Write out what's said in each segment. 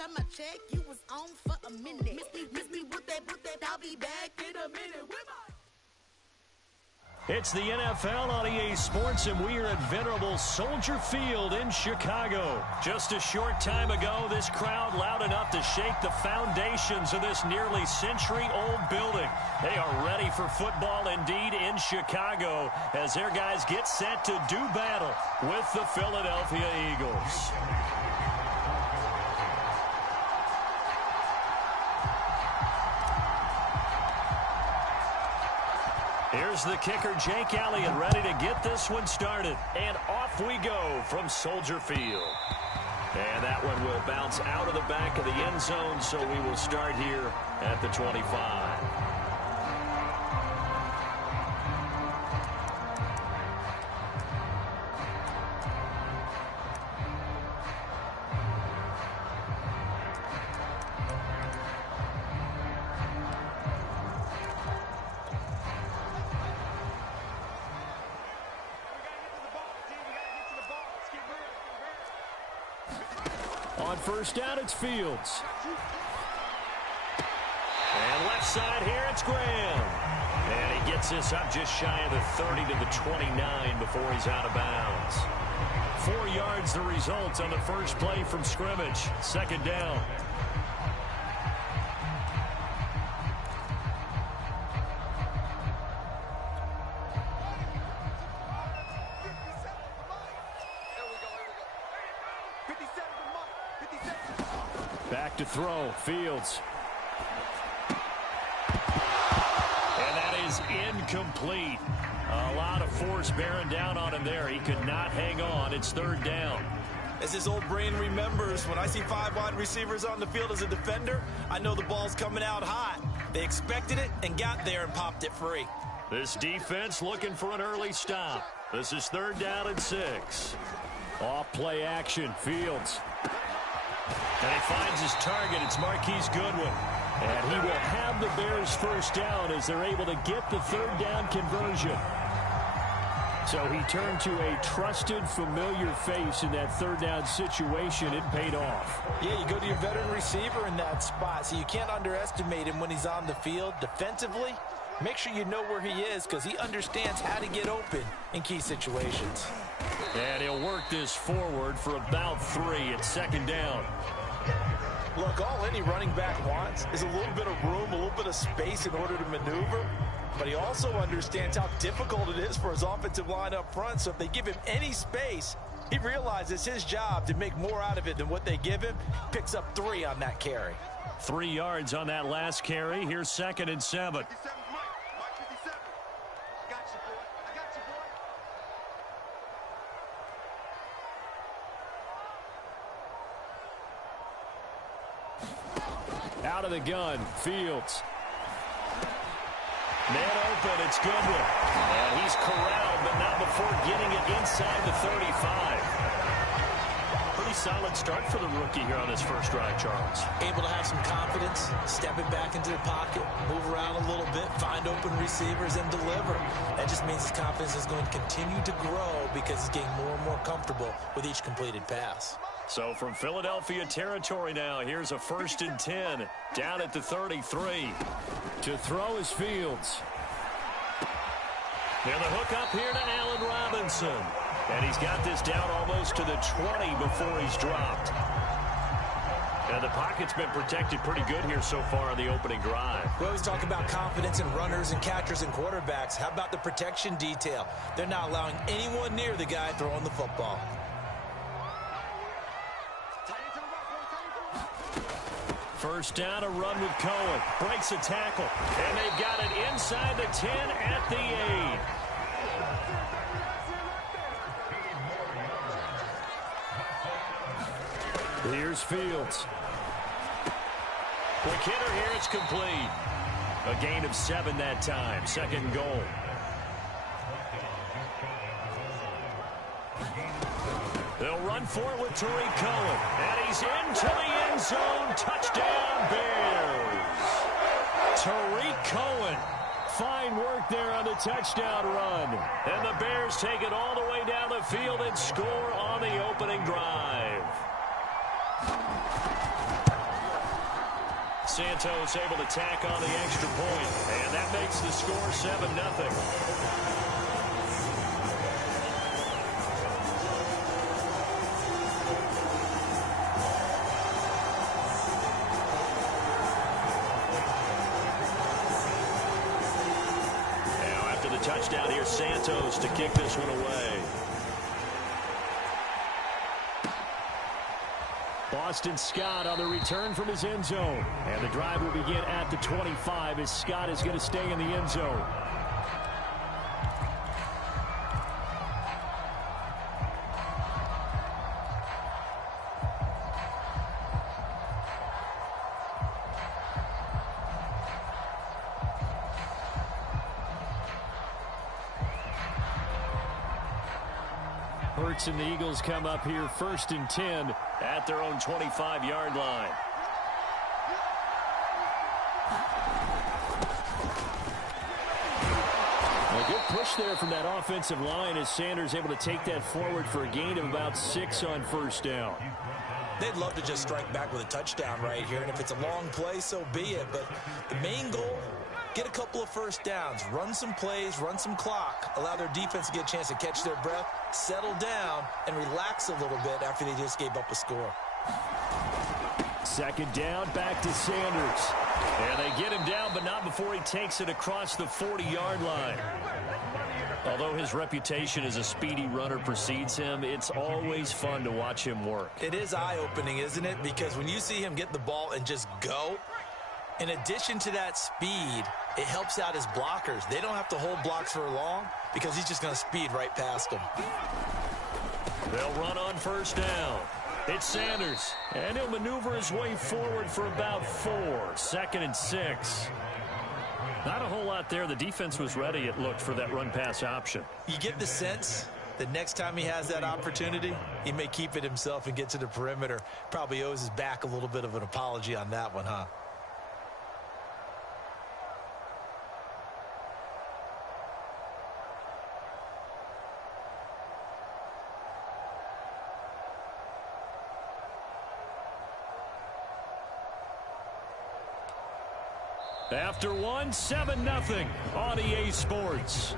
time I check, you was on for a minute. Miss me with that, I'll be back in a minute. It's the NFL on EA Sports, and we are at venerable Soldier Field in Chicago. Just a short time ago, this crowd loud enough to shake the foundations of this nearly century-old building. They are ready for football indeed in Chicago as their guys get set to do battle with the Philadelphia Eagles. Here's the kicker, Jake Elliott, ready to get this one started. And off we go from Soldier Field. And that one will bounce out of the back of the end zone, so we will start here at the 25. On first down, it's Fields. And left side here, it's Graham. And he gets this up just shy of the 30 to the 29 before he's out of bounds. 4 yards the result on the first play from scrimmage. Second down. Back to throw, Fields. And that is incomplete. A lot of force bearing down on him there. He could not hang on. It's third down. As his old brain remembers, when I see 5 wide receivers on the field as a defender, I know the ball's coming out hot. They expected it and got there and popped it free. This defense looking for an early stop. This is third down and 6. Off play action, Fields. And he finds his target. It's Marquise Goodwin. And he will have the Bears first down as they're able to get the third down conversion. So he turned to a trusted, familiar face in that third down situation. It paid off. Yeah, you go to your veteran receiver in that spot, so you can't underestimate him when he's on the field. Defensively, make sure you know where he is because he understands how to get open in key situations. And he'll work this forward for about 3 at second down. Look, all any running back wants is a little bit of room, a little bit of space in order to maneuver. But he also understands how difficult it is for his offensive line up front. So if they give him any space, he realizes his job to make more out of it than what they give him. Picks up 3 on that carry. 3 yards on that last carry. Here's second and 7. Out of the gun, Fields. Man open, it's Goodwin. And he's corralled, but not before getting it inside the 35. Pretty solid start for the rookie here on his first drive, Charles. Able to have some confidence, stepping back into the pocket, move around a little bit, find open receivers, and deliver. That just means his confidence is going to continue to grow because he's getting more and more comfortable with each completed pass. So from Philadelphia territory now, here's a 1st and 10 down at the 33. To throw is Fields. And the hook up here to Allen Robinson. And he's got this down almost to the 20 before he's dropped. And the pocket's been protected pretty good here so far on the opening drive. We always talk about confidence in runners and catchers and quarterbacks. How about the protection detail? They're not allowing anyone near the guy throwing the football. First down, a run with Cohen. Breaks a tackle. And they've got it inside the 10 at the 8. Here's Fields. Quick hitter here, it's complete. A gain of 7 that time. Second and goal. They'll run for it with Tariq Cohen. And he's into the end zone. Touchdown, Bears. Tariq Cohen. Fine work there on the touchdown run. And the Bears take it all the way down the field and score on the opening drive. Santos able to tack on the extra point, and that makes the score 7-0. Touchdown here, Santos to kick this one away. Boston Scott on the return from his end zone. And the drive will begin at the 25 as Scott is going to stay in the end zone. Hurts and the Eagles come up here 1st and 10 at their own 25-yard line. A good push there from that offensive line as Sanders able to take that forward for a gain of about 6 on 1st down. They'd love to just strike back with a touchdown right here, and if it's a long play, so be it. But the main goal, get a couple of 1st downs, run some plays, run some clock, allow their defense to get a chance to catch their breath, settle down, and relax a little bit after they just gave up a score. 2nd down, back to Sanders. And they get him down, but not before he takes it across the 40-yard line. Although his reputation as a speedy runner precedes him, it's always fun to watch him work. It is eye-opening, isn't it? Because when you see him get the ball and just go, in addition to that speed, it helps out his blockers. They don't have to hold blocks for long because he's just going to speed right past them. They'll run on 1st down. It's Sanders, and he'll maneuver his way forward for about 4. 2nd and 6. Not a whole lot there. The defense was ready, it looked, for that run-pass option. You get the sense that next time he has that opportunity, he may keep it himself and get to the perimeter. Probably owes his back a little bit of an apology on that one, huh? After 1, 7-0 on EA Sports.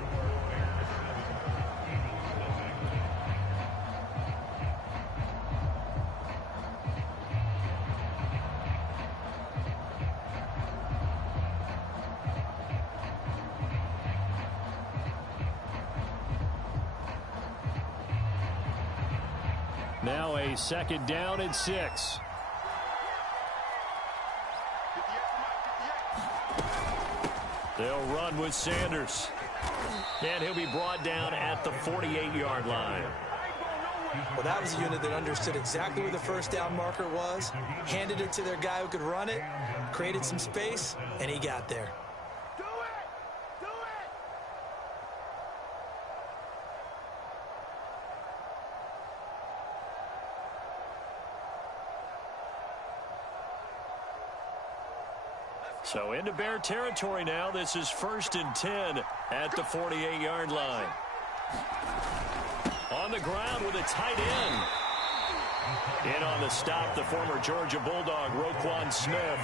Now a 2nd down and 6. They'll run with Sanders. And he'll be brought down at the 48-yard line. Well, that was a unit that understood exactly where the 1st down marker was, handed it to their guy who could run it, created some space, and he got there. So into Bear territory now. This is 1st and 10 at the 48-yard line. On the ground with a tight end. In on the stop, the former Georgia Bulldog, Roquan Smith.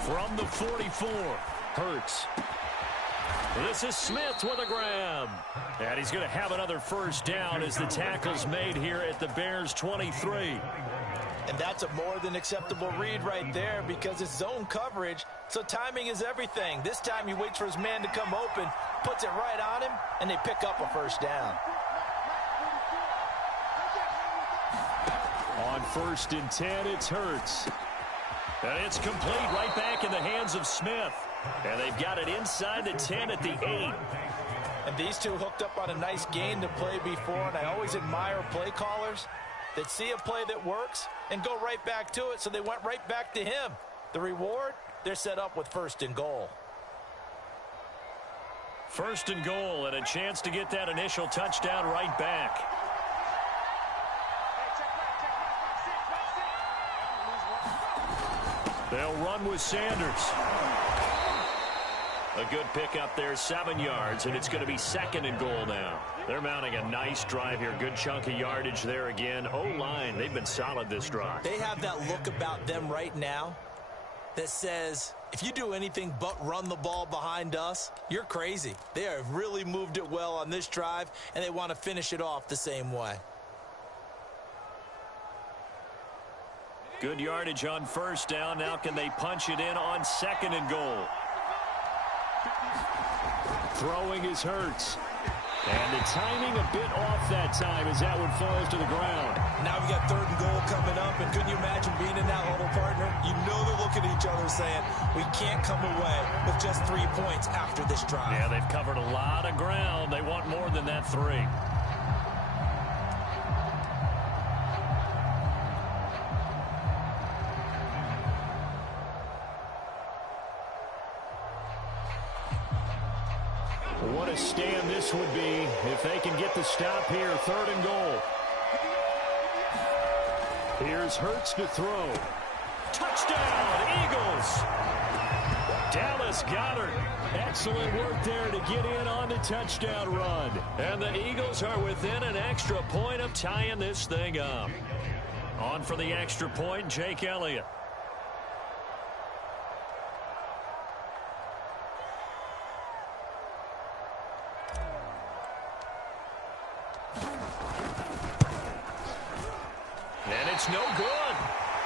From the 44, Hurts. This is Smith with a grab. And he's going to have another 1st down as the tackle's made here at the Bears' 23. And that's a more than acceptable read right there because it's zone coverage, so timing is everything. This time he waits for his man to come open, puts it right on him, and they pick up a 1st down. On 1st and 10, it's Hurts. And it's complete right back in the hands of Smith. And they've got it inside the 10 at the 8. And these two hooked up on a nice game to play before, and I always admire play callers that see a play that works and go right back to it, so they went right back to him. The reward, they're set up with 1st and goal. 1st and goal, and a chance to get that initial touchdown right back. They'll run with Sanders. A good pickup there, 7 yards, and it's going to be 2nd and goal now. They're mounting a nice drive here. Good chunk of yardage there again. O-line, they've been solid this drive. They have that look about them right now that says, if you do anything but run the ball behind us, you're crazy. They have really moved it well on this drive, and they want to finish it off the same way. Good yardage on 1st down. Now can they punch it in on 2nd and goal? Throwing is Hurts. And the timing a bit off that time as that one falls to the ground. Now we got 3rd and goal coming up, and couldn't you imagine being in that level, partner? You know they're looking at each other saying, we can't come away with just 3 points after this drive. Yeah, they've covered a lot of ground. They want more than that 3. What a stand this would be if they can get the stop here. 3rd and goal. Here's Hurts to throw. Touchdown, Eagles. Dallas Goedert. Excellent work there to get in on the touchdown run. And the Eagles are within an extra point of tying this thing up. On for the extra point, Jake Elliott. And it's no good.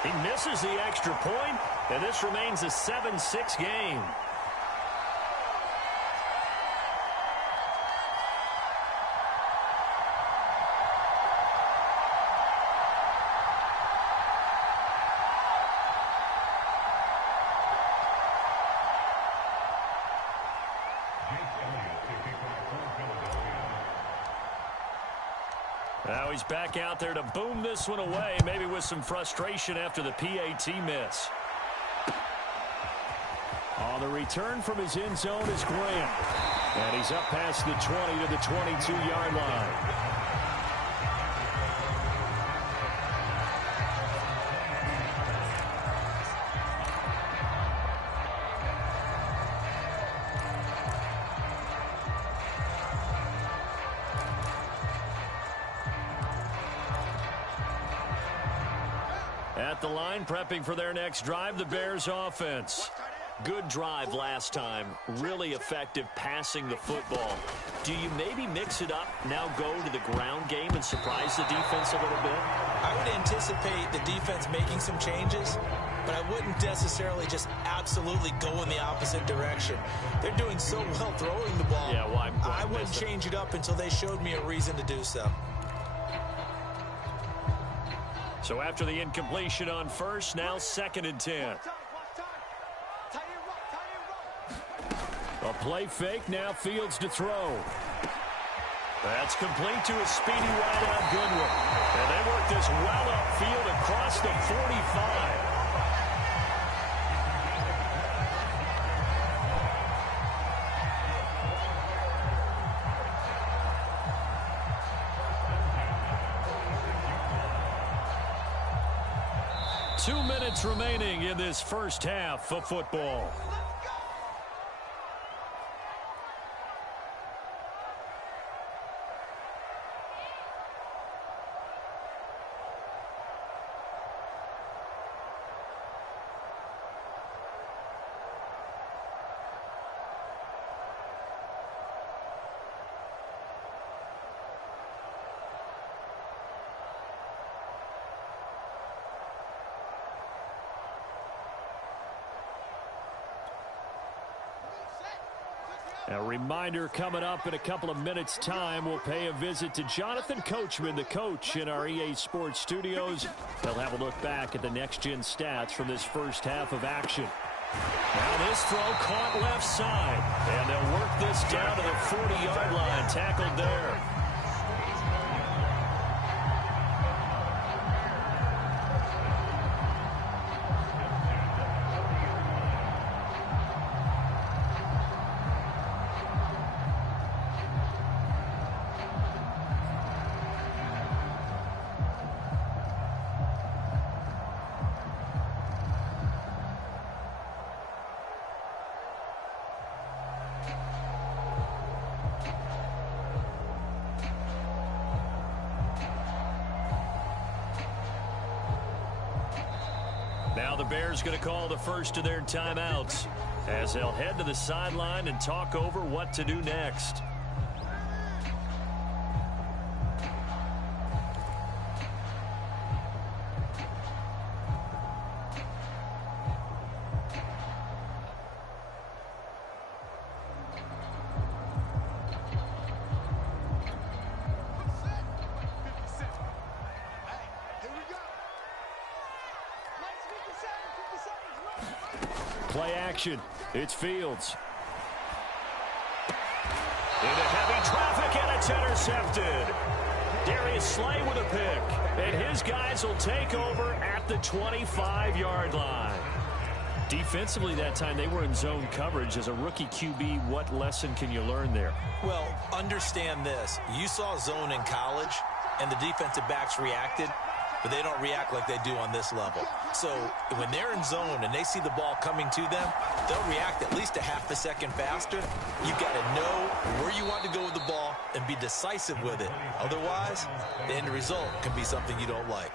He misses the extra point, and this remains a 7-6 game. Now he's back out there to boom this one away, maybe with some frustration after the PAT miss. On the return from his end zone is Graham. And he's up past the 20 to the 22-yard line. At the line, prepping for their next drive, the Bears offense. Good drive last time. Really effective passing the football. Do you maybe mix it up, now go to the ground game and surprise the defense a little bit? I would anticipate the defense making some changes, but I wouldn't necessarily just absolutely go in the opposite direction. They're doing so well throwing the ball. Yeah, why I wouldn't change it up until they showed me a reason to do so. So after the incompletion on 1st, now 2nd and 10. A play fake, now Fields to throw. That's complete to a speedy wideout Goodwin. And they work this well upfield across the 45. Two minutes remaining in this first half of football. A reminder coming up in a couple of minutes' time. We'll pay a visit to Jonathan Coachman, the coach in our EA Sports studios. They'll have a look back at the next-gen stats from this first half of action. Now this throw caught left side. And they'll work this down to the 40-yard line. Tackled there. Now the Bears going to call the first of their timeouts as they'll head to the sideline and talk over what to do next. Play action. It's Fields. Into heavy traffic, and it's intercepted. Darius Slay with a pick. And his guys will take over at the 25-yard line. Defensively that time, they were in zone coverage. As a rookie QB, what lesson can you learn there? Well, understand this. You saw zone in college, and the defensive backs reacted, but they don't react like they do on this level. So when they're in zone and they see the ball coming to them, they'll react at least a half a second faster. You've got to know where you want to go with the ball and be decisive with it. Otherwise, the end result can be something you don't like.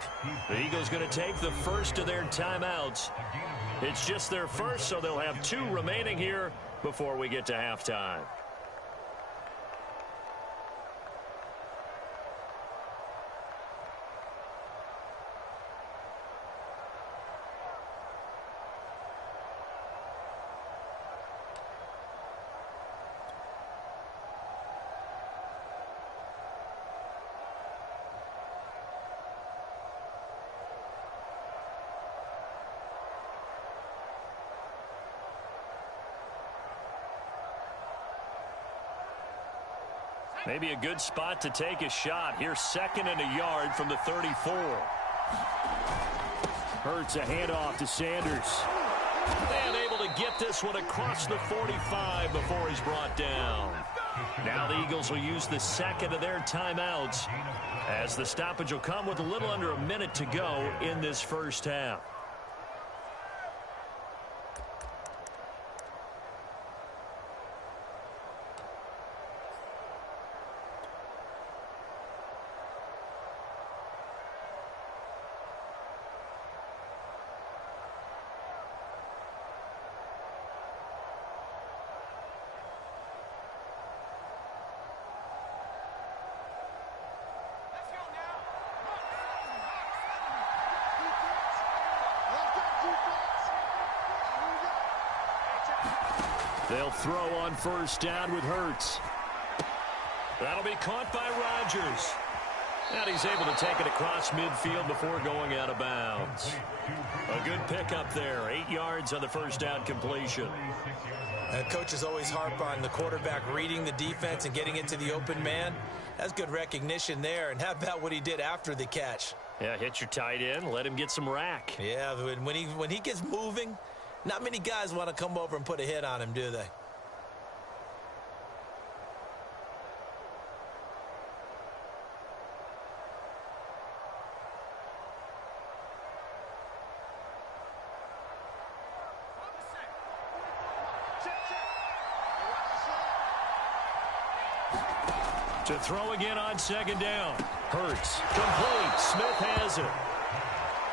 The Eagles going to take the first of their timeouts. It's just their first, so they'll have 2 remaining here before we get to halftime. Maybe a good spot to take a shot. Here's 2nd and a yard from the 34. Hurts a handoff to Sanders. And able to get this one across the 45 before he's brought down. Now the Eagles will use the 2nd of their timeouts as the stoppage will come with a little under a minute to go in this first half. They'll throw on first down with Hurts. That'll be caught by Rodgers. And he's able to take it across midfield before going out of bounds. A good pickup there. 8 yards on the first down completion. And coaches always harp on the quarterback reading the defense and getting into the open man. That's good recognition there. And how about what he did after the catch? Yeah, hit your tight end. Let him get some rack. Yeah, when he gets moving, not many guys want to come over and put a hit on him, do they? To throw again on 2nd down. Hurts. Complete. Smith has it.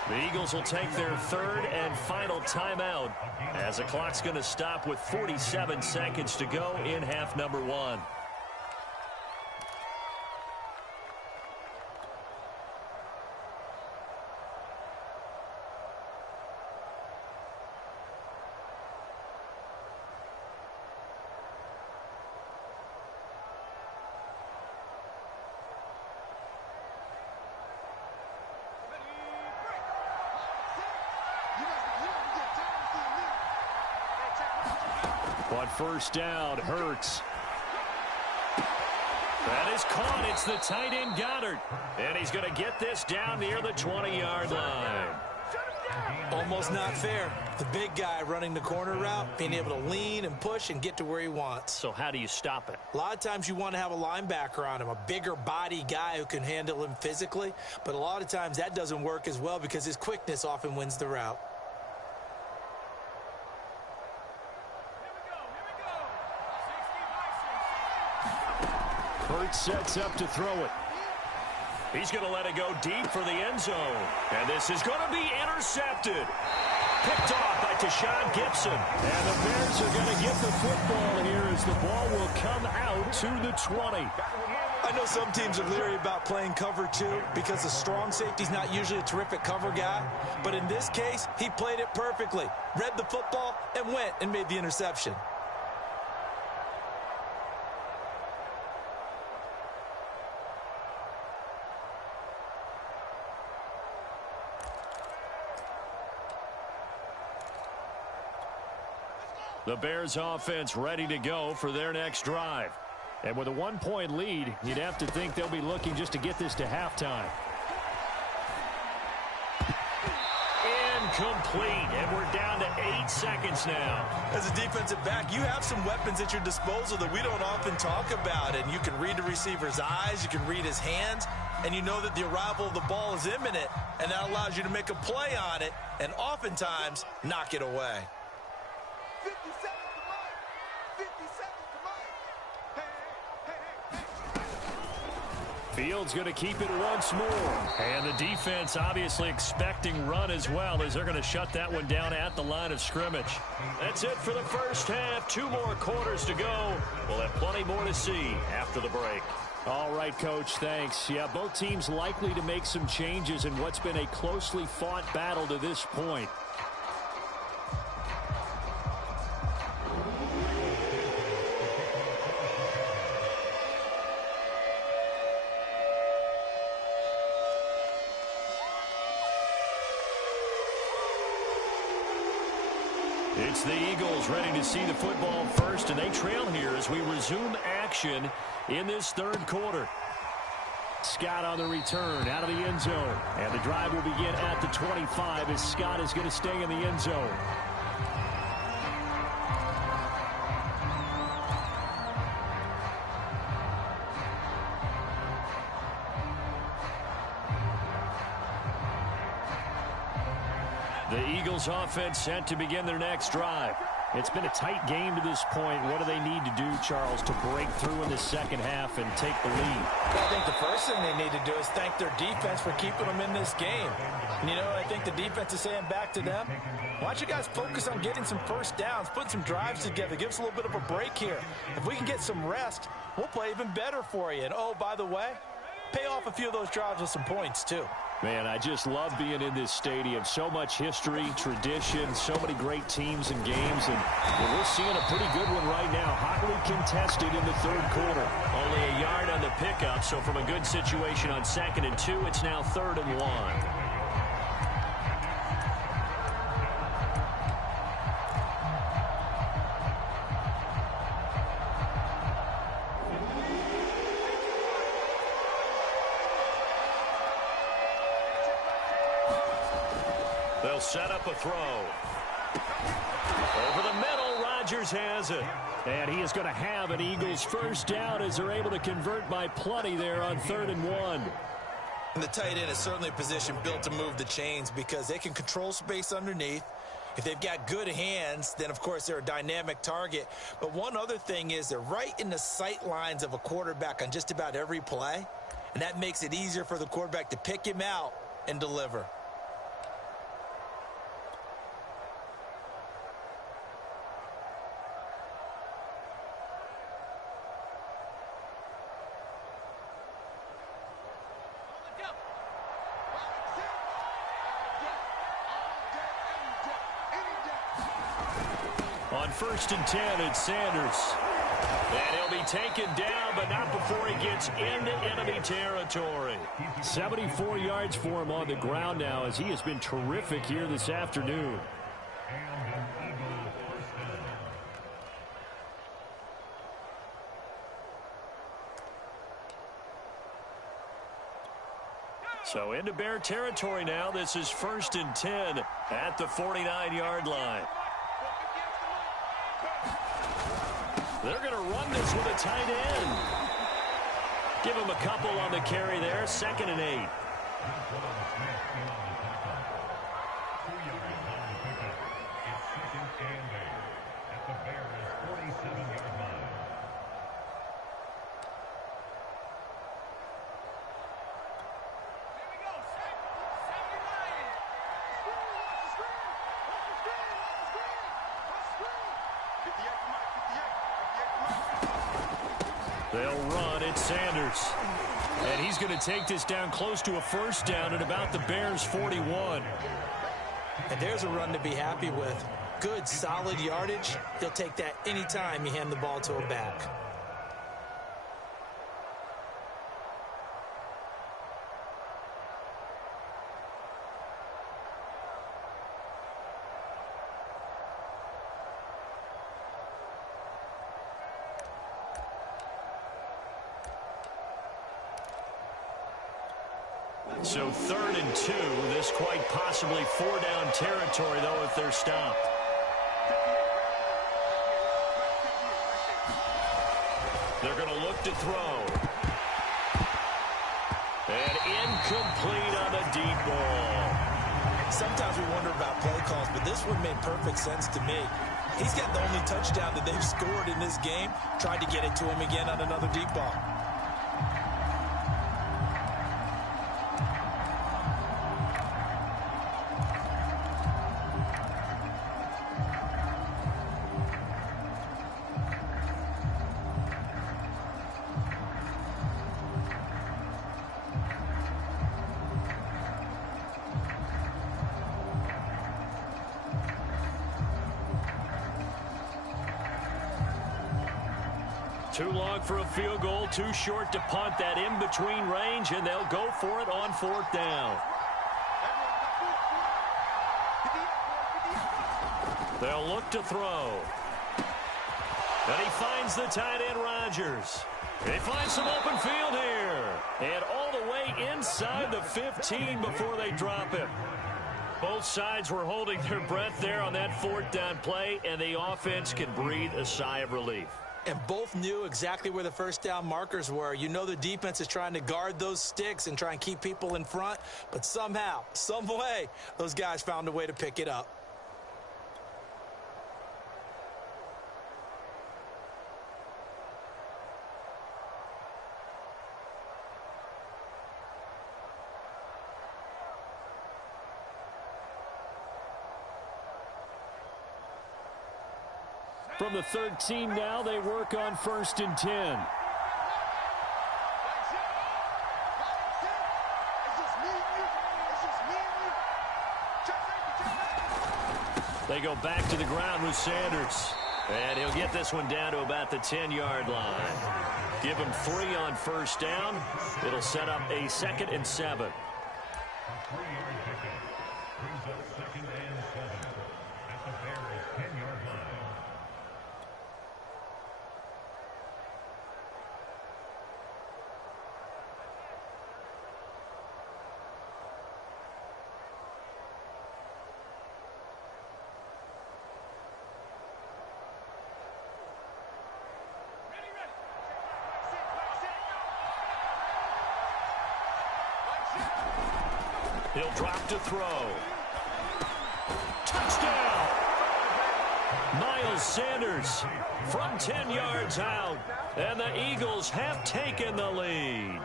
The Eagles will take their 3rd and final timeout as the clock's going to stop with 47 seconds to go in half number 1. On first down, Hurts. That is caught. It's the tight end, Goddard. And he's going to get this down near the 20-yard line. Almost not fair. The big guy running the corner route, being able to lean and push and get to where he wants. So how do you stop it? A lot of times you want to have a linebacker on him, a bigger body guy who can handle him physically. But a lot of times that doesn't work as well because his quickness often wins the route. Hurts sets up to throw it. He's going to let it go deep for the end zone. And this is going to be intercepted. Picked off by Tashawn Gibson. And the Bears are going to get the football here as the ball will come out to the 20. I know some teams are leery about playing cover 2 because the strong safety's not usually a terrific cover guy. But in this case, he played it perfectly. Read the football and went and made the interception. The Bears offense ready to go for their next drive. And with a 1-point lead, you'd have to think they'll be looking just to get this to halftime. Incomplete, and we're down to 8 seconds now. As a defensive back, you have some weapons at your disposal that we don't often talk about. And you can read the receiver's eyes, you can read his hands, and you know that the arrival of the ball is imminent, and that allows you to make a play on it and oftentimes knock it away. 50 seconds to mine. 50 seconds to mine. Hey. Fields going to keep it once more. And the defense obviously expecting run as well as they're going to shut that one down at the line of scrimmage. That's it for the first half. 2 more quarters to go. We'll have plenty more to see after the break. All right, Coach, thanks. Yeah, both teams likely to make some changes in what's been a closely fought battle to this point. It's the Eagles ready to see the football first, and they trail here as we resume action in this third quarter. Scott on the return out of the end zone, and the drive will begin at the 25 as Scott is going to stay in the end zone. The Eagles offense set to begin their next drive. It's been a tight game to this point. What do they need to do, Charles, to break through in the second half and take the lead? I think the first thing they need to do is thank their defense for keeping them in this game. And, you know, I think the defense is saying back to them, why don't you guys focus on getting some first downs, put some drives together, give us a little bit of a break here. If we can get some rest, we'll play even better for you. And, oh, by the way, pay off a few of those drives with some points, too. Man, I just love being in this stadium. So much history, tradition, so many great teams and games. And we're seeing a pretty good one right now. Hotly contested in the third quarter. Only a yard on the pickup, so from a good situation on 2nd and 2, it's now 3rd and 1. They'll set up a throw. Over the middle, Rodgers has it. And he is going to have an Eagles first down as they're able to convert by plenty there on 3rd and 1. And the tight end is certainly a position built to move the chains because they can control space underneath. If they've got good hands, then, of course, they're a dynamic target. But one other thing is they're right in the sight lines of a quarterback on just about every play. And that makes it easier for the quarterback to pick him out and deliver. On 1st and 10, it's Sanders. And he'll be taken down, but not before he gets into enemy territory. 74 yards for him on the ground now as he has been terrific here this afternoon. So into Bear territory now. This is 1st and 10 at the 49-yard line. They're going to run this with a tight end. Give him a couple on the carry there. 2nd and 8. They'll run. It's Sanders. And he's going to take this down close to a 1st down at about the Bears' 41. And there's a run to be happy with. Good, solid yardage. He'll take that anytime you hand the ball to a back. So 3rd and 2. This quite possibly 4-down territory, though, if they're stopped. They're going to look to throw. And incomplete on the deep ball. Sometimes we wonder about play calls, but this one made perfect sense to me. He's got the only touchdown that they've scored in this game. Tried to get it to him again on another deep ball. Too long for a field goal, too short to punt. That in-between range, and they'll go for it on 4th down. They'll look to throw. And he finds the tight end, Rodgers. He finds some open field here. And all the way inside the 15 before they drop him. Both sides were holding their breath there on that 4th down play, and the offense can breathe a sigh of relief. And both knew exactly where the 1st down markers were. You know the defense is trying to guard those sticks and try and keep people in front. But somehow, some way, those guys found a way to pick it up. From the 13 now, they work on 1st and 10. They go back to the ground with Sanders. And he'll get this one down to about the 10-yard line. Give him 3 on 1st down. It'll set up a 2nd and 7. He'll drop to throw. Touchdown! Miles Sanders from 10 yards out. And the Eagles have taken the lead.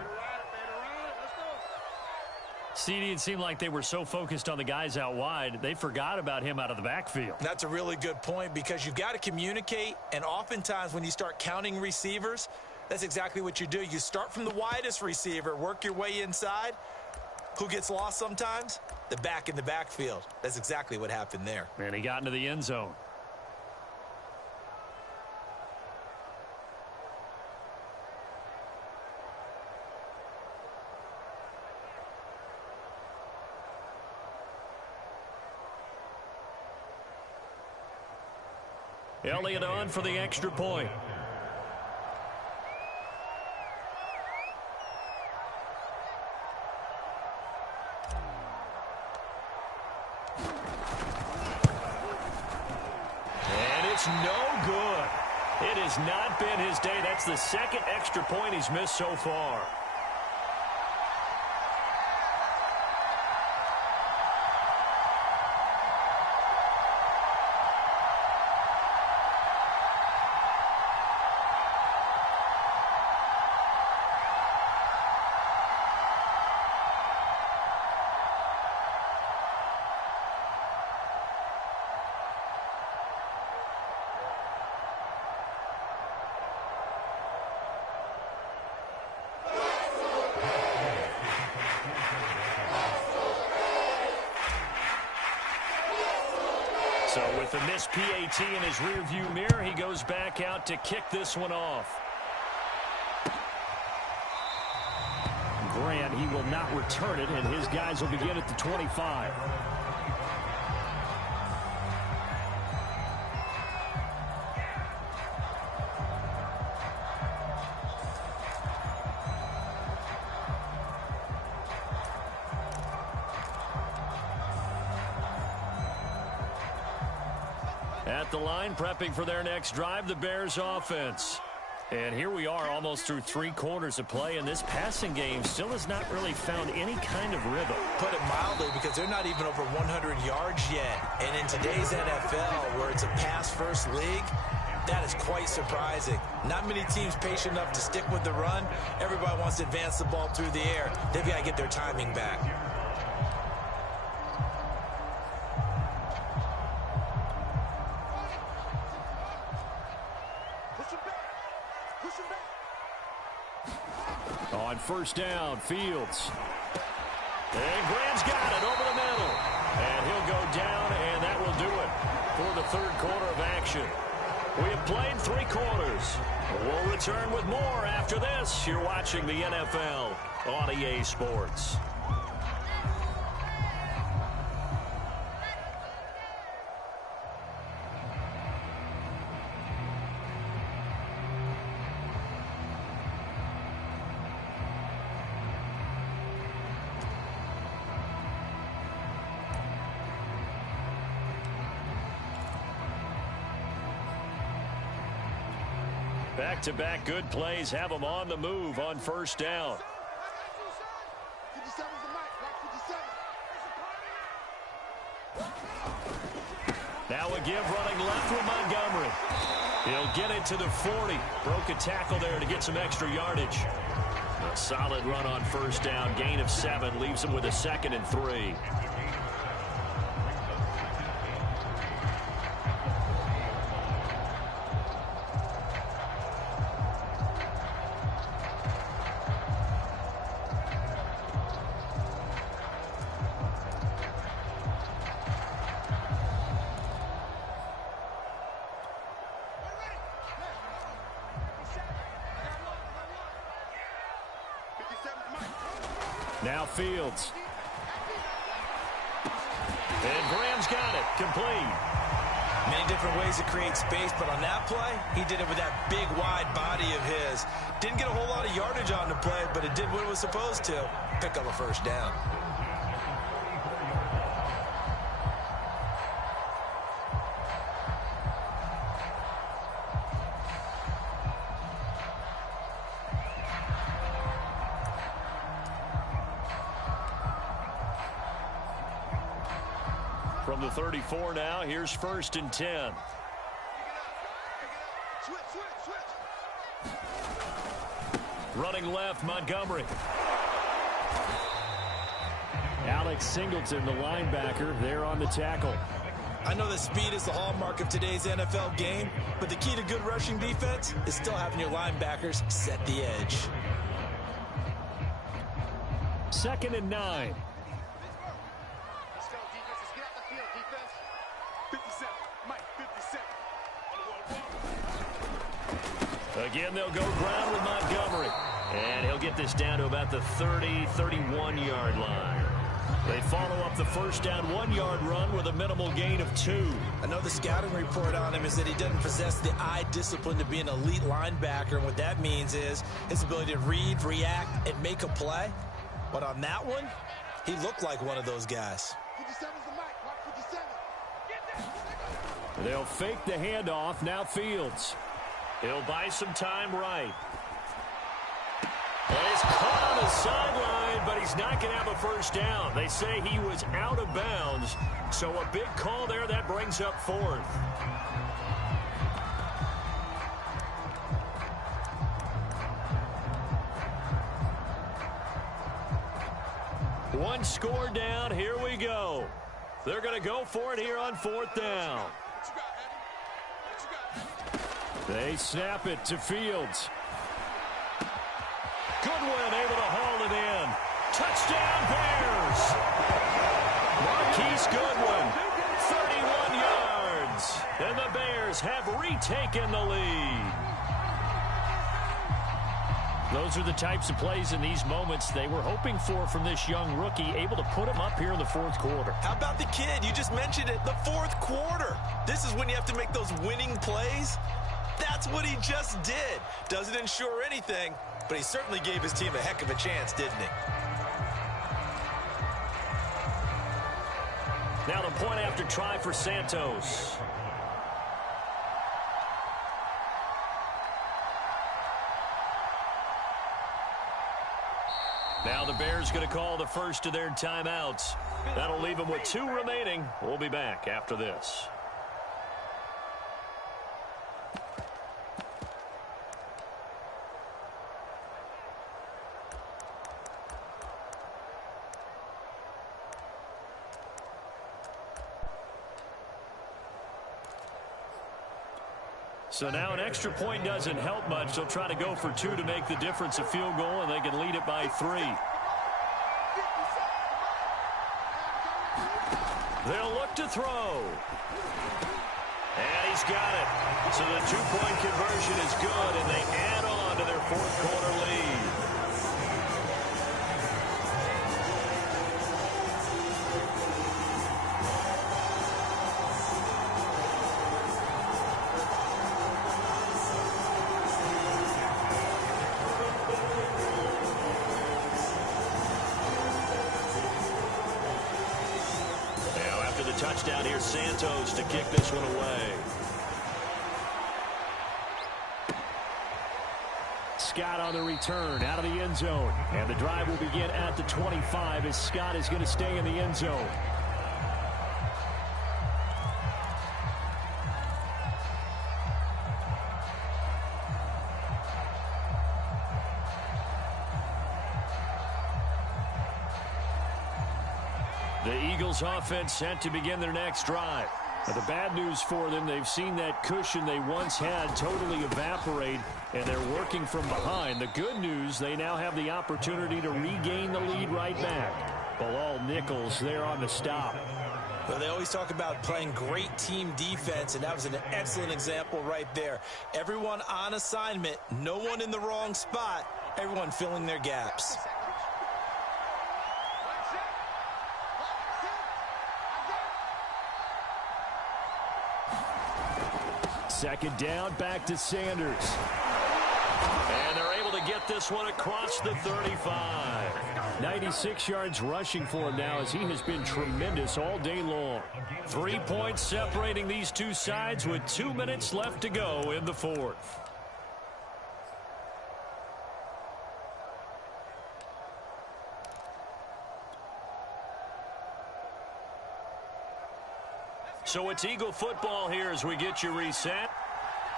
CD, it seemed like they were so focused on the guys out wide, they forgot about him out of the backfield. That's a really good point because you've got to communicate, and oftentimes when you start counting receivers, that's exactly what you do. You start from the widest receiver, work your way inside. Who gets lost sometimes? The back in the backfield. That's exactly what happened there. And he got into the end zone. Elliott on for the extra point. no good. It has not been his day. That's the second extra point he's missed so far. So with the missed PAT in his rearview mirror, he goes back out to kick this one off. Grant, he will not return it, and his guys will begin at the 25. At the line, prepping for their next drive, the Bears offense. And here we are almost through 3 quarters of play, and this passing game still has not really found any kind of rhythm. Put it mildly, because they're not even over 100 yards yet. And in today's NFL, where it's a pass-first league, that is quite surprising. Not many teams patient enough to stick with the run. Everybody wants to advance the ball through the air. They've got to get their timing back. On first down, Fields. And Graham's got it over the middle. And he'll go down, and that will do it for the third quarter of action. We have played 3 quarters. We'll return with more after this. You're watching the NFL on EA Sports. Back-to-back good plays have them on the move on first down. 57's the mic. Watch 57. Now a give running left with Montgomery. He'll get it to the 40. Broke a tackle there to get some extra yardage. A solid run on first down. Gain of 7 leaves him with a 2nd and 3. Now Fields. And Graham's got it. Complete. Many different ways to create space, but on that play, he did it with that big, wide body of his. Didn't get a whole lot of yardage on the play, but it did what it was supposed to. Pick up a first down. From the 34 now, here's 1st and 10. Switch. Running left, Montgomery. Alex Singleton, the linebacker, there on the tackle. I know that speed is the hallmark of today's NFL game, but the key to good rushing defense is still having your linebackers set the edge. 2nd and 9. Let's go, defense. Let's get out the field, defense. 57. Mike, 57. Again, they'll go ground with Montgomery. And he'll get this down to about the 30, 31-yard line. They follow up the first down 1-yard run with a minimal gain of 2. Another scouting report on him is that he doesn't possess the eye discipline to be an elite linebacker. And what that means is his ability to read, react, and make a play. But on that one, he looked like one of those guys. 57's the mic. Watch 57. They'll fake the handoff. Now Fields. He'll buy some time right. And he's caught on the sideline, but he's not going to have a first down. They say he was out of bounds, so a big call there. That brings up fourth. One score down. Here we go. They're going to go for it here on fourth down. They snap it to Fields. Goodwin able to haul it in. Touchdown, Bears. Marquise Goodwin, 31 yards. And the Bears have retaken the lead. Those are the types of plays in these moments they were hoping for from this young rookie, able to put him up here in the fourth quarter. How about the kid? You just mentioned it, the fourth quarter. This is when you have to make those winning plays. That's what he just did. Doesn't ensure anything, but he certainly gave his team a heck of a chance, didn't he? Now the point after try for Santos. Now the Bears going to call the first of their timeouts. That'll leave them with 2 remaining. We'll be back after this. So now an extra point doesn't help much. They'll try to go for 2 to make the difference a field goal, and they can lead it by 3. They'll look to throw. And he's got it. So the 2-point conversion is good, and they add on to their fourth quarter lead. Touchdown here, Santos to kick this one away. Scott on the return out of the end zone. And the drive will begin at the 25 as Scott is going to stay in the end zone. The Eagles offense set to begin their next drive. But the bad news for them, they've seen that cushion they once had totally evaporate, and they're working from behind. The good news, they now have the opportunity to regain the lead right back. Well, all nickels there on the stop. Well, they always talk about playing great team defense, and that was an excellent example right there. Everyone on assignment, no one in the wrong spot, everyone filling their gaps. Second down, back to Sanders. And they're able to get this one across the 35. 96 yards rushing for him now as he has been tremendous all day long. 3 points separating these two sides with 2 minutes left to go in the fourth. So it's Eagle football here as we get you reset.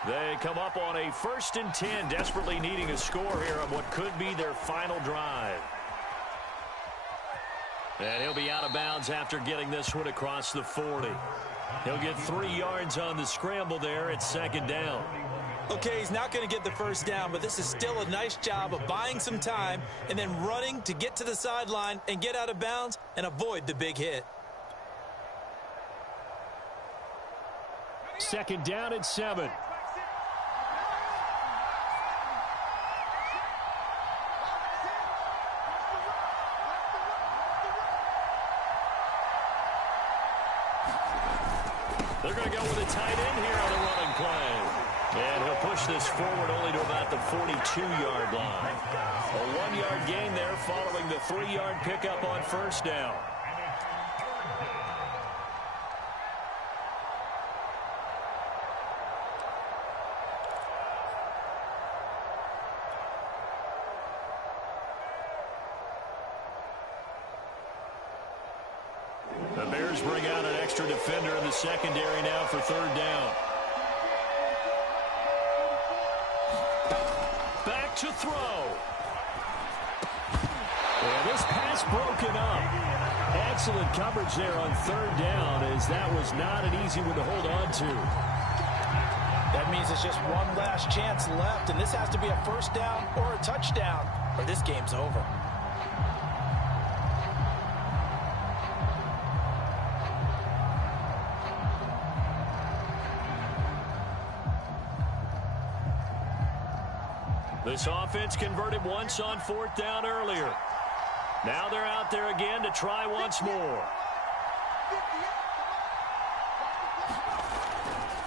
They come up on a 1st and 10, desperately needing a score here on what could be their final drive. And he'll be out of bounds after getting this one across the 40. He'll get 3 yards on the scramble there at 2nd down. Okay, he's not going to get the first down, but this is still a nice job of buying some time and then running to get to the sideline and get out of bounds and avoid the big hit. 2nd down and 7. They're going to go with a tight end here on the running play. And he'll push this forward only to about the 42-yard line. A 1-yard gain there following the 3-yard pickup on 1st down. Eagles bring out an extra defender in the secondary now for third down. Back to throw. And this pass broken up. Excellent coverage there on third down, as that was not an easy one to hold on to. That means it's just one last chance left, and this has to be a first down or a touchdown, or this game's over. This offense converted once on fourth down earlier. Now they're out there again to try once more.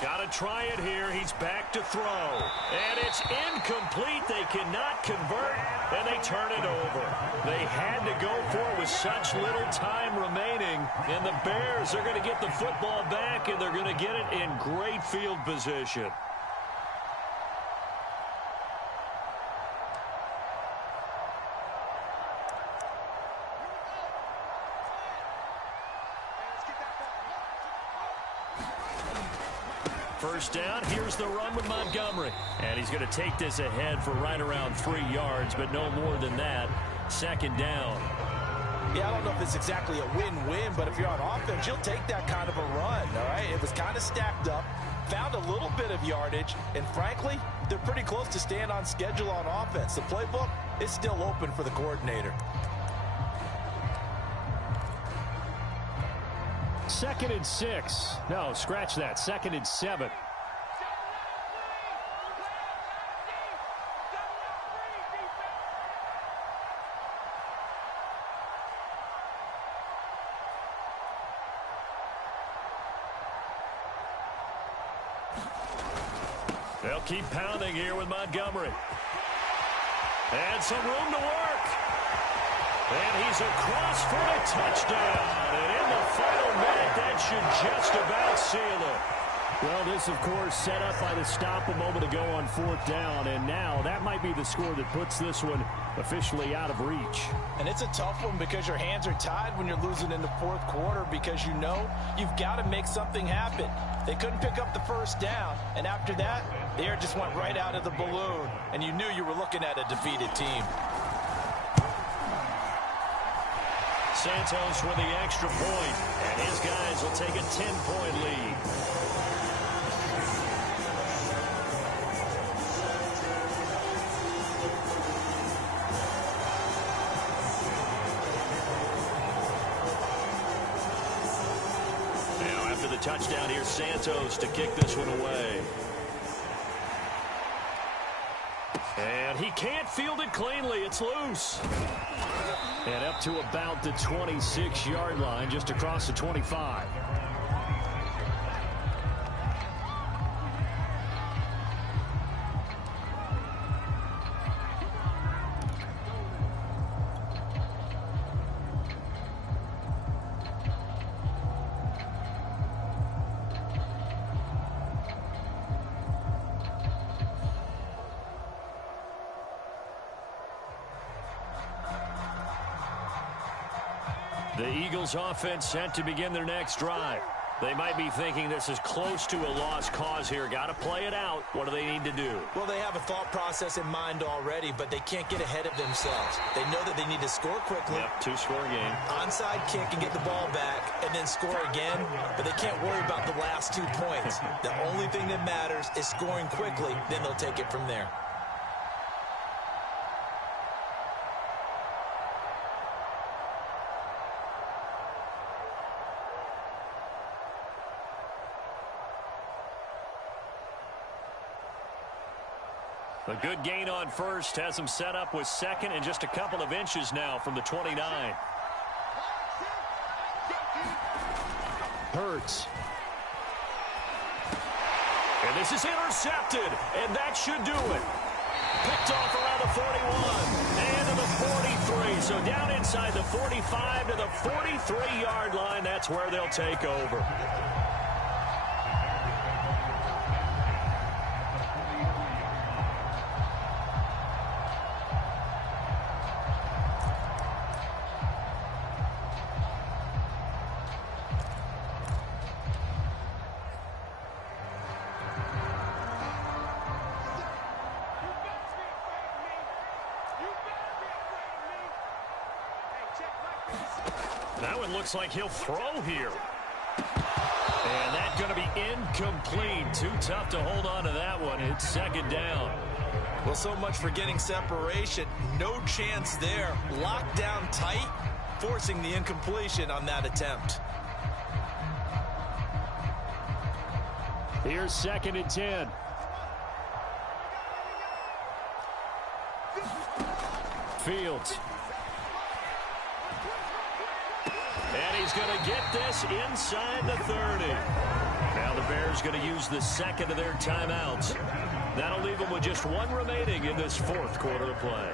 Got to try it here. He's back to throw. And it's incomplete. They cannot convert, and they turn it over. They had to go for it with such little time remaining. And the Bears are going to get the football back, and they're going to get it in great field position. First down, here's the run with Montgomery. And he's going to take this ahead for right around 3 yards, but no more than that. Second down. Yeah, I don't know if it's exactly a win-win, but if you're on offense, you'll take that kind of a run, all right? It was kind of stacked up, found a little bit of yardage, and frankly, they're pretty close to staying on schedule on offense. The playbook is still open for the coordinator. Second and 6. No, scratch that. Second and 7. They'll keep pounding here with Montgomery. And some room to work. And he's across for a touchdown. And in the final minute, that should just about seal it. Well, this, of course, set up by the stop a moment ago on fourth down. And now that might be the score that puts this one officially out of reach. And it's a tough one because your hands are tied when you're losing in the fourth quarter, because you know you've got to make something happen. They couldn't pick up the first down. And after that, the air just went right out of the balloon. And you knew you were looking at a defeated team. Santos with the extra point, and his guys will take a 10-point lead. Now after the touchdown, here's Santos to kick this one away. And he can't field it cleanly. It's loose. And up to about the 26-yard line, just across the 25. The Eagles offense set to begin their next drive. They might be thinking this is close to a lost cause here. Got to play it out. What do they need to do? Well, they have a thought process in mind already, but they can't get ahead of themselves. They know that they need to score quickly. Yep, two-score game. Onside kick and get the ball back and then score again, but they can't worry about the last 2 points. The only thing that matters is scoring quickly, then they'll take it from there. A good gain on first has them set up with second and just a couple of inches now from the 29. Hurts. And this is intercepted, and that should do it. Picked off around the 41 and to the 43. So down inside the 45 to the 43-yard line. That's where they'll take over. That one looks like he'll throw here. And that's going to be incomplete. Too tough to hold on to that one. It's second down. Well, so much for getting separation. No chance there. Locked down tight, forcing the incompletion on that attempt. Here's 2nd and 10. Fields. And he's going to get this inside the 30. Now the Bears going to use the second of their timeouts. That'll leave them with just one remaining in this fourth quarter of play.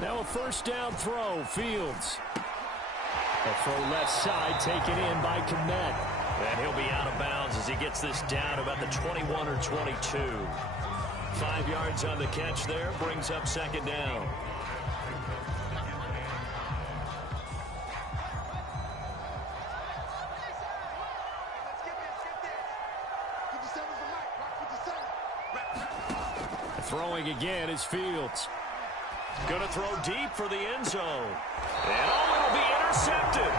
Now a first down throw. Fields. A throw left side taken in by Kmet. And he'll be out of bounds as he gets this down about the 21 or 22. 5 yards on the catch there, brings up second down. Throwing again is Fields. Going to throw deep for the end zone. And it'll be intercepted.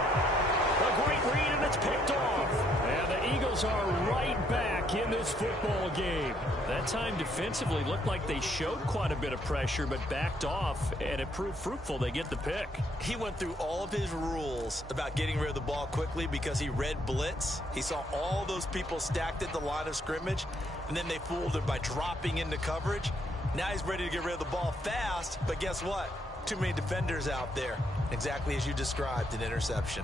A great read, and it's picked off. And the Eagles are right back in this football game. That time defensively looked like they showed quite a bit of pressure, but backed off, and it proved fruitful. They get the pick. He went through all of his rules about getting rid of the ball quickly because he read blitz. He saw all those people stacked at the line of scrimmage, and then they fooled him by dropping into coverage. Now he's ready to get rid of the ball fast, but guess what? Too many defenders out there. Exactly as you described, an interception.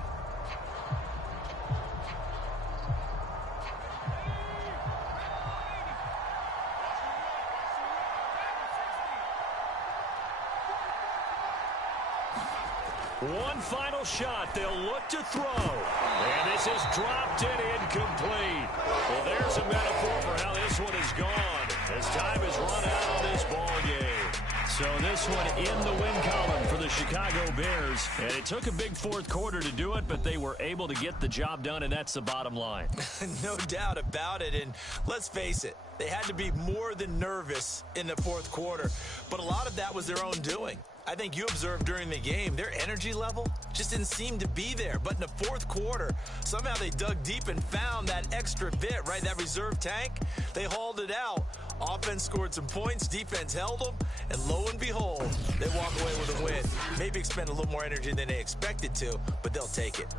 One final shot. They'll look to throw. And this is dropped and incomplete. Well, there's a metaphor for how this one is gone, as time has run out on this ball game. So this one in the win column for the Chicago Bears. And it took a big fourth quarter to do it, but they were able to get the job done, and that's the bottom line. No doubt about it. And let's face it, they had to be more than nervous in the fourth quarter. But a lot of that was their own doing. I think you observed during the game, their energy level just didn't seem to be there. But in the fourth quarter, somehow they dug deep and found that extra bit, right? That reserve tank. They hauled it out. Offense scored some points. Defense held them. And lo and behold, they walk away with a win. Maybe expend a little more energy than they expected to, but they'll take it.